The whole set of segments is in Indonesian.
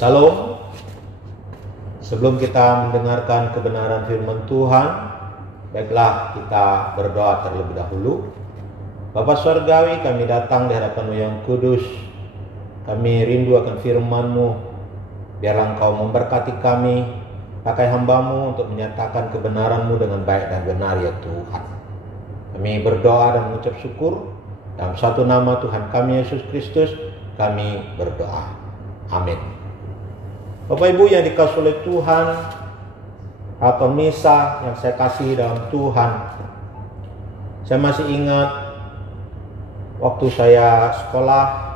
Salam. Sebelum kita mendengarkan kebenaran firman Tuhan, baiklah kita berdoa terlebih dahulu. Bapa Surgawi, kami datang di hadapan-Mu yang kudus. Kami rindu akan firman-Mu. Biarlah Engkau memberkati kami, pakai hamba-Mu untuk menyatakan kebenaran-Mu dengan baik dan benar ya Tuhan. Kami berdoa dan mengucap syukur dalam satu nama Tuhan kami Yesus Kristus, kami berdoa. Amin. Bapak Ibu yang dikasihi oleh Tuhan, pemirsa yang saya kasihi dalam Tuhan, saya masih ingat waktu saya sekolah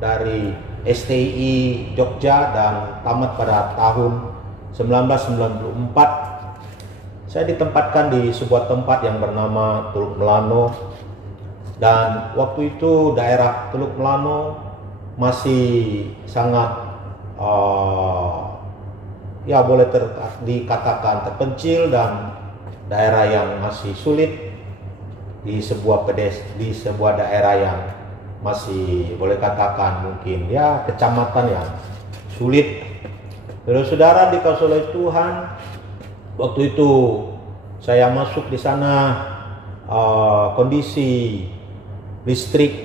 dari STI Jogja dan tamat pada tahun 1994. Saya ditempatkan di sebuah tempat yang bernama Teluk Melano, dan waktu itu daerah Teluk Melano masih sangat boleh dikatakan terpencil dan daerah yang masih sulit di sebuah daerah yang masih boleh katakan mungkin kecamatan yang sulit. Saudara dikasihi oleh Tuhan, waktu itu saya masuk di sana, kondisi listrik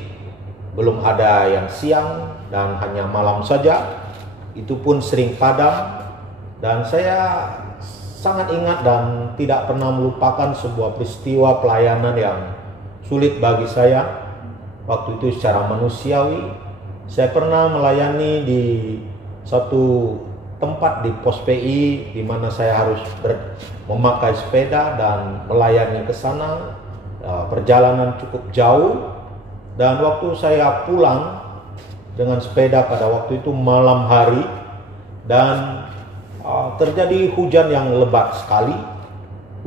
belum ada yang siang dan hanya malam saja. Itu pun sering padam, dan saya sangat ingat dan tidak pernah melupakan sebuah peristiwa pelayanan yang sulit bagi saya. Waktu itu secara manusiawi, saya pernah melayani di satu tempat di pos PI di mana saya harus memakai sepeda dan melayani ke sana. Perjalanan cukup jauh, dan waktu saya pulang dengan sepeda pada waktu itu malam hari, dan terjadi hujan yang lebat sekali,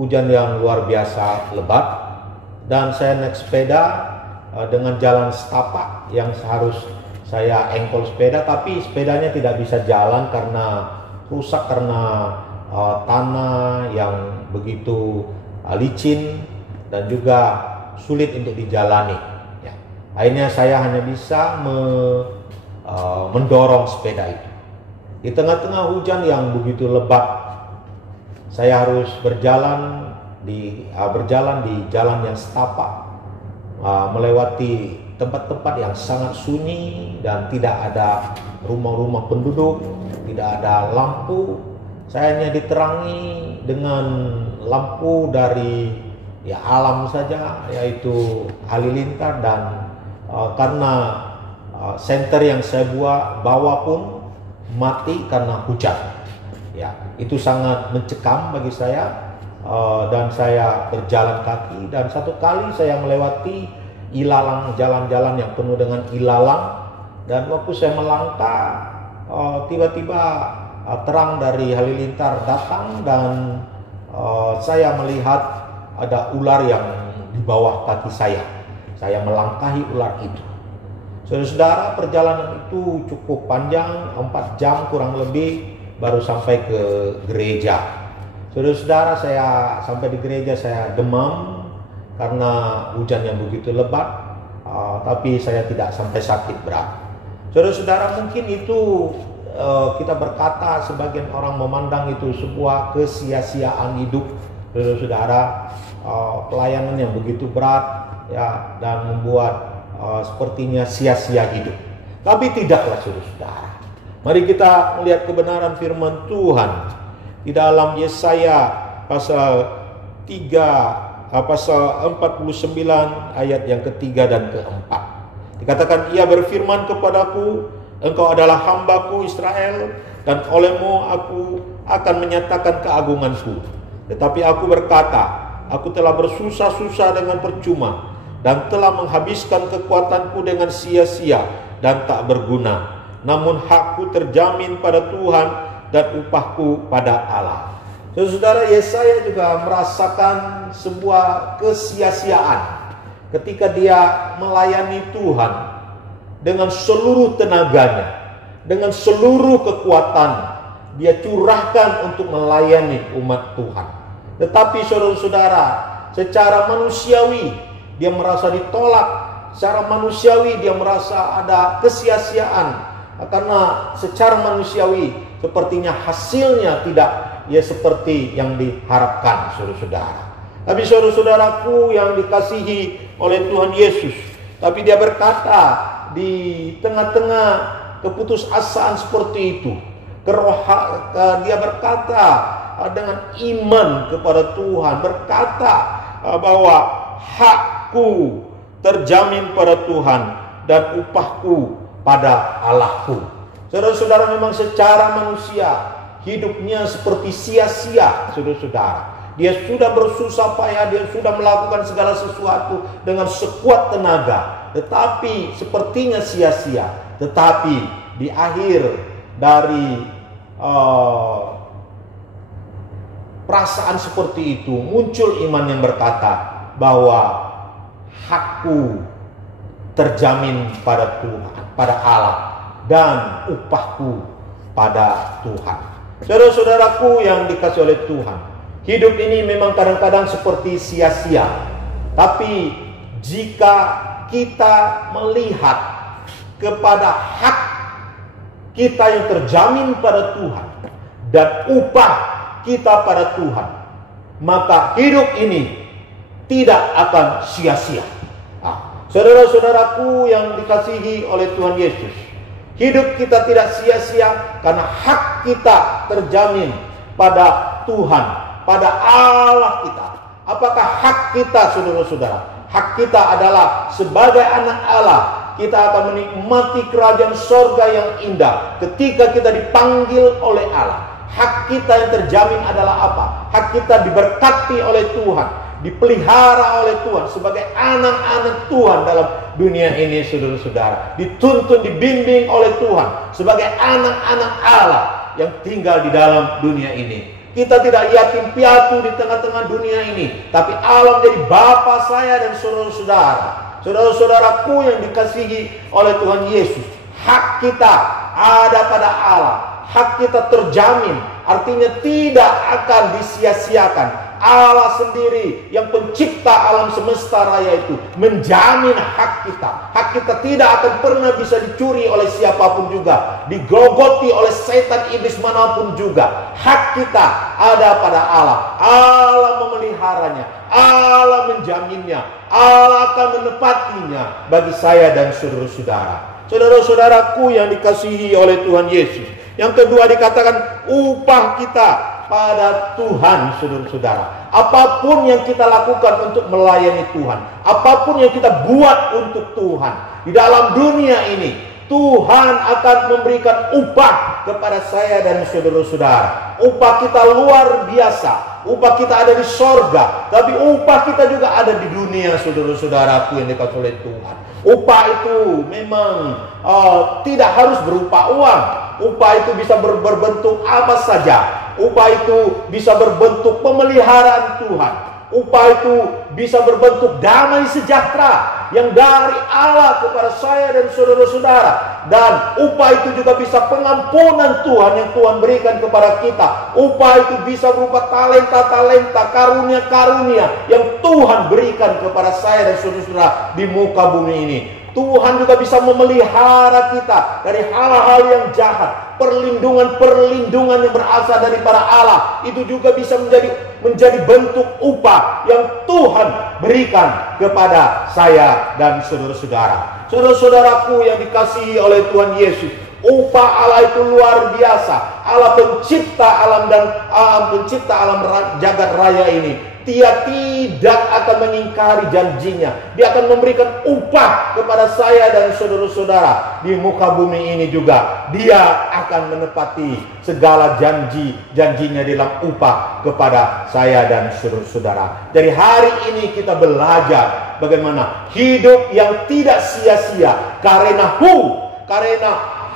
hujan yang luar biasa lebat, dan saya naik sepeda dengan jalan setapak yang harus saya engkol sepeda, tapi sepedanya tidak bisa jalan karena rusak, karena tanah yang begitu licin dan juga sulit untuk dijalani. Akhirnya saya hanya bisa mendorong sepeda itu. Di tengah-tengah hujan yang begitu lebat, saya harus berjalan di jalan yang setapak, melewati tempat-tempat yang sangat sunyi dan tidak ada rumah-rumah penduduk, tidak ada lampu. Saya hanya diterangi dengan lampu dari alam saja, yaitu halilintar, dan karena senter yang saya bawa pun mati karena hujan. Itu sangat mencekam bagi saya, dan saya berjalan kaki, dan satu kali saya melewati ilalang, jalan-jalan yang penuh dengan ilalang, dan waktu saya melangkah, tiba-tiba terang dari halilintar datang, dan saya melihat ada ular yang di bawah kaki saya. Saya melangkahi ular itu. Saudara, perjalanan itu cukup panjang, 4 jam kurang lebih baru sampai ke gereja. Saudara, saya sampai di gereja saya demam karena hujan yang begitu lebat, tapi saya tidak sampai sakit berat. Saudara, mungkin itu kita berkata, sebagian orang memandang itu sebuah kesia-siaan hidup. Saudara, pelayanan yang begitu berat dan membuat sepertinya sia-sia hidup. Tapi tidaklah, saudara. Mari kita melihat kebenaran firman Tuhan di dalam Yesaya pasal 49 ayat yang ketiga dan keempat. Dikatakan, Ia berfirman kepadaku, Engkau adalah hambaku Israel, dan olehmu aku akan menyatakan keagunganku. Tetapi aku berkata, aku telah bersusah-susah dengan percuma, dan telah menghabiskan kekuatanku dengan sia-sia dan tak berguna. Namun hakku terjamin pada Tuhan dan upahku pada Allah. Saudara, Yesaya juga merasakan sebuah kesia-siaan ketika dia melayani Tuhan dengan seluruh tenaganya, dengan seluruh kekuatan dia curahkan untuk melayani umat Tuhan. Tetapi saudara-saudara, secara manusiawi dia merasa ditolak, secara manusiawi dia merasa ada kesia-siaan, karena secara manusiawi sepertinya hasilnya tidak seperti yang diharapkan, saudara-saudara. Tapi saudara-saudaraku yang dikasihi oleh Tuhan Yesus, tapi dia berkata di tengah-tengah keputusasaan seperti itu, dia berkata dengan iman kepada Tuhan, berkata bahwa hakku terjamin pada Tuhan dan upahku pada Allahku. Saudara-saudara, memang secara manusia hidupnya seperti sia-sia, saudara-saudara. Dia sudah bersusah payah, dia sudah melakukan segala sesuatu dengan sekuat tenaga, tetapi sepertinya sia-sia. Tetapi di akhir dari perasaan seperti itu muncul iman yang berkata bahwa hakku terjamin pada Tuhan, pada Allah, dan upahku pada Tuhan. Saudara-saudaraku yang dikasihi oleh Tuhan, hidup ini memang kadang-kadang seperti sia-sia. Tapi jika kita melihat kepada hak kita yang terjamin pada Tuhan dan upah kita pada Tuhan, maka hidup ini tidak akan sia-sia. Saudara-saudaraku yang dikasihi oleh Tuhan Yesus, hidup kita tidak sia-sia karena hak kita terjamin pada Tuhan, pada Allah kita. Apakah hak kita, saudara-saudara? Hak kita adalah sebagai anak Allah, kita akan menikmati kerajaan sorga yang indah ketika kita dipanggil oleh Allah. Hak kita yang terjamin adalah apa? Hak kita diberkati oleh Tuhan, dipelihara oleh Tuhan sebagai anak-anak Tuhan dalam dunia ini, saudara-saudara. Dituntun, dibimbing oleh Tuhan sebagai anak-anak Allah yang tinggal di dalam dunia ini. Kita tidak yatim piatu di tengah-tengah dunia ini, tapi Allah menjadi Bapa saya dan saudara-saudara. Saudara-saudaraku yang dikasihi oleh Tuhan Yesus, hak kita ada pada Allah. Hak kita terjamin, artinya tidak akan disia-siakan. Allah sendiri yang pencipta alam semesta raya itu menjamin hak kita. Hak kita tidak akan pernah bisa dicuri oleh siapapun juga, digerogoti oleh setan iblis manapun juga. Hak kita ada pada Allah. Allah memeliharanya, Allah menjaminnya, Allah akan menepatinya bagi saya dan saudara-saudara. Saudara-saudaraku yang dikasihi oleh Tuhan Yesus, yang kedua dikatakan upah kita pada Tuhan, saudara-saudara. Apapun yang kita lakukan untuk melayani Tuhan, apapun yang kita buat untuk Tuhan di dalam dunia ini, Tuhan akan memberikan upah kepada saya dan saudara-saudara. Upah kita luar biasa. Upah kita ada di sorga, tapi upah kita juga ada di dunia, saudara-saudaraku yang dikasihi oleh Tuhan. Upah itu memang tidak harus berupa uang. Upah itu bisa berbentuk apa saja. Upah itu bisa berbentuk pemeliharaan Tuhan. Upah itu bisa berbentuk damai sejahtera yang dari Allah kepada saya dan saudara-saudara. Dan upah itu juga bisa pengampunan Tuhan yang Tuhan berikan kepada kita. Upah itu bisa berupa talenta-talenta, karunia-karunia yang Tuhan berikan kepada saya dan saudara-saudara di muka bumi ini. Tuhan juga bisa memelihara kita dari hal-hal yang jahat. Perlindungan-perlindungan yang berasal daripada Allah itu juga bisa menjadi bentuk upah yang Tuhan berikan kepada saya dan saudara-saudara. Saudara-saudaraku yang dikasihi oleh Tuhan Yesus, upah Allah itu luar biasa. Allah pencipta alam dan pencipta alam jagat raya ini. Dia tidak akan mengingkari janjinya. Dia akan memberikan upah kepada saya dan saudara-saudara di muka bumi ini juga. Dia akan menepati segala janjinya dalam upah kepada saya dan saudara-saudara. Dari hari ini kita belajar bagaimana hidup yang tidak sia-sia karena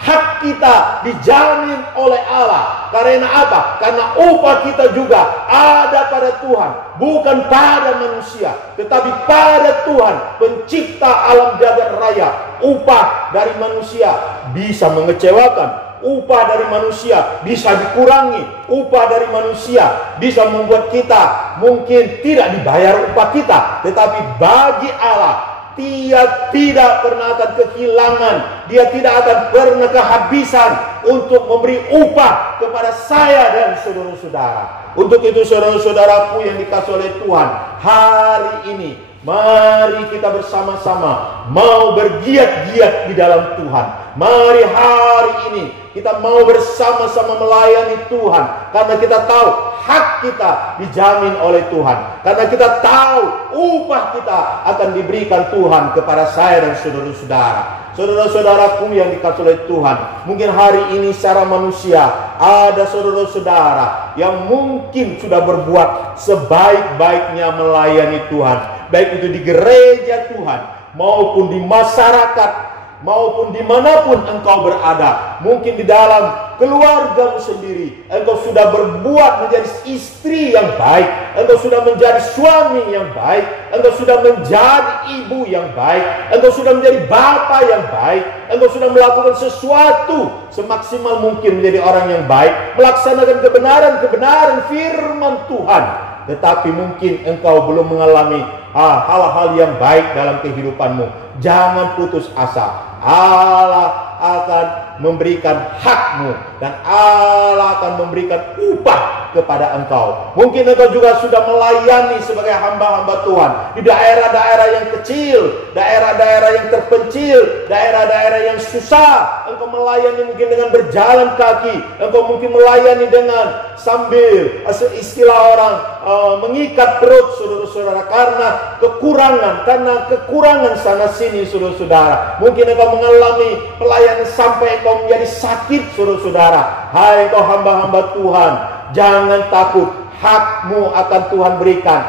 hak kita dijamin oleh Allah. Karena apa? Karena upah kita juga ada pada Tuhan, bukan pada manusia, tetapi pada Tuhan, pencipta alam jagat raya. Upah dari manusia bisa mengecewakan. Upah dari manusia bisa dikurangi. Upah dari manusia bisa membuat kita mungkin tidak dibayar upah kita. Tetapi bagi Allah, Dia tidak pernah akan kehilangan, Dia tidak akan pernah kehabisan untuk memberi upah kepada saya dan saudara-saudara. Untuk itu saudara-saudaraku yang dikasihi oleh Tuhan, hari ini mari kita bersama-sama mau bergiat-giat di dalam Tuhan. Mari hari ini kita mau bersama-sama melayani Tuhan, karena kita tahu hak kita dijamin oleh Tuhan, karena kita tahu upah kita akan diberikan Tuhan kepada saya dan saudara-saudara. Saudara-saudaraku yang dikasihi oleh Tuhan, mungkin hari ini secara manusia ada saudara-saudara yang mungkin sudah berbuat sebaik-baiknya melayani Tuhan, baik itu di gereja Tuhan maupun di masyarakat, maupun dimanapun engkau berada. Mungkin di dalam keluargamu sendiri engkau sudah berbuat menjadi istri yang baik, engkau sudah menjadi suami yang baik, engkau sudah menjadi ibu yang baik, engkau sudah menjadi bapa yang baik, engkau sudah melakukan sesuatu semaksimal mungkin menjadi orang yang baik, melaksanakan kebenaran-kebenaran firman Tuhan. Tetapi mungkin engkau belum mengalami hal-hal yang baik dalam kehidupanmu. Jangan putus asa. Allah akan memberikan hakmu, dan Allah akan memberikan upah kepada engkau. Mungkin engkau juga sudah melayani sebagai hamba-hamba Tuhan di daerah-daerah yang kecil, daerah-daerah yang terpencil, daerah-daerah yang susah. Engkau melayani mungkin dengan berjalan kaki, engkau mungkin melayani dengan sambil istilah orang mengikat perut saudara-saudara karena kekurangan sana sini saudara-saudara. Mungkin engkau mengalami pelayanan sampai engkau menjadi sakit saudara-saudara. Hai engkau hamba-hamba Tuhan, jangan takut, hakmu akan Tuhan berikan.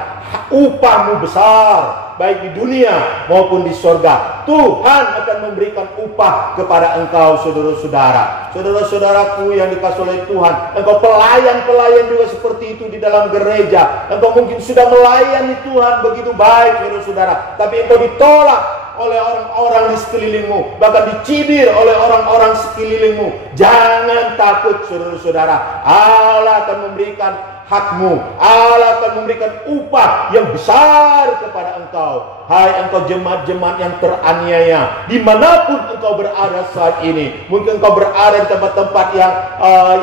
Upahmu besar, baik di dunia maupun di sorga. Tuhan akan memberikan upah kepada engkau saudara-saudara. Saudara-saudaraku yang dikasihi oleh Tuhan, engkau pelayan-pelayan juga seperti itu di dalam gereja. Engkau mungkin sudah melayani Tuhan begitu baik saudara-saudara, tapi engkau ditolak oleh orang-orang di sekelilingmu, bahkan dicibir oleh orang-orang sekelilingmu. Jangan takut saudara-saudara, Allah akan memberikan hakmu, Allah akan memberikan upah yang besar kepada engkau. Hai engkau jemaat-jemaat yang teraniaya, dimanapun engkau berada saat ini. Mungkin engkau berada di tempat-tempat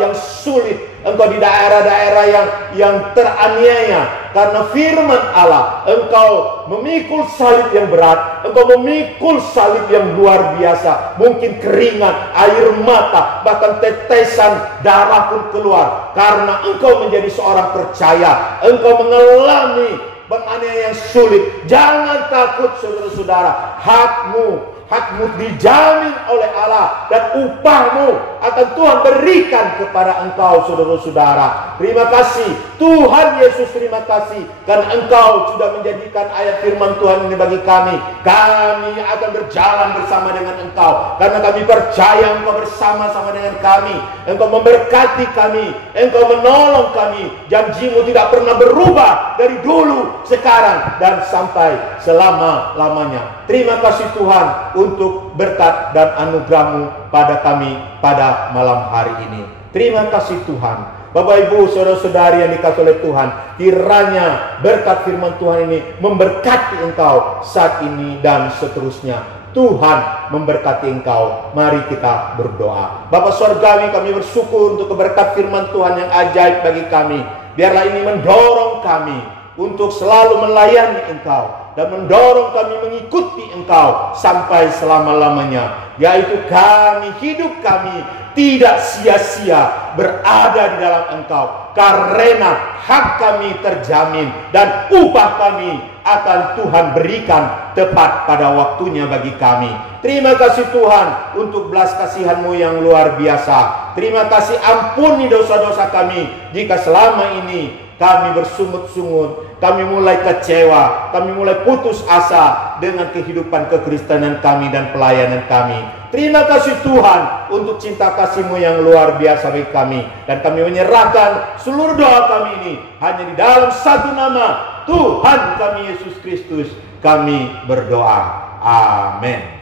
yang sulit, engkau di daerah-daerah yang teraniaya karena firman Allah. Engkau memikul salib yang berat, engkau memikul salib yang luar biasa. Mungkin keringat, air mata, bahkan tetesan darah pun keluar karena engkau menjadi seorang percaya. Engkau mengalami penganiayaan yang sulit. Jangan takut saudara-saudara, hakmu dijamin oleh Allah, dan upahmu akan Tuhan berikan kepada engkau saudara-saudara. Terima kasih Tuhan Yesus, terima kasih karena engkau sudah menjadikan ayat firman Tuhan ini bagi kami. Kami akan berjalan bersama dengan engkau karena kami percaya engkau bersama-sama dengan kami. Engkau memberkati kami, engkau menolong kami. Janjimu tidak pernah berubah dari dulu, sekarang, dan sampai selama-lamanya. Terima kasih Tuhan untuk berkat dan anugerah-Mu pada kami pada malam hari ini. Terima kasih Tuhan. Bapak Ibu saudara-saudari yang dikasihi oleh Tuhan, kiranya berkat firman Tuhan ini memberkati engkau saat ini dan seterusnya. Tuhan memberkati engkau. Mari kita berdoa. Bapa Surgawi, kami bersyukur untuk keberkat firman Tuhan yang ajaib bagi kami. Biarlah ini mendorong kami untuk selalu melayani engkau dan mendorong kami mengikuti engkau sampai selama-lamanya, yaitu hidup kami tidak sia-sia berada di dalam engkau, karena hak kami terjamin dan upah kami akan Tuhan berikan tepat pada waktunya bagi kami. Terima kasih Tuhan untuk belas kasihan-Mu yang luar biasa. Terima kasih, ampuni dosa-dosa kami jika selama ini kami bersungut-sungut, kami mulai kecewa, kami mulai putus asa dengan kehidupan kekristenan kami dan pelayanan kami. Terima kasih Tuhan untuk cinta kasih-Mu yang luar biasa bagi kami. Dan kami menyerahkan seluruh doa kami ini hanya di dalam satu nama, Tuhan kami Yesus Kristus, kami berdoa. Amin.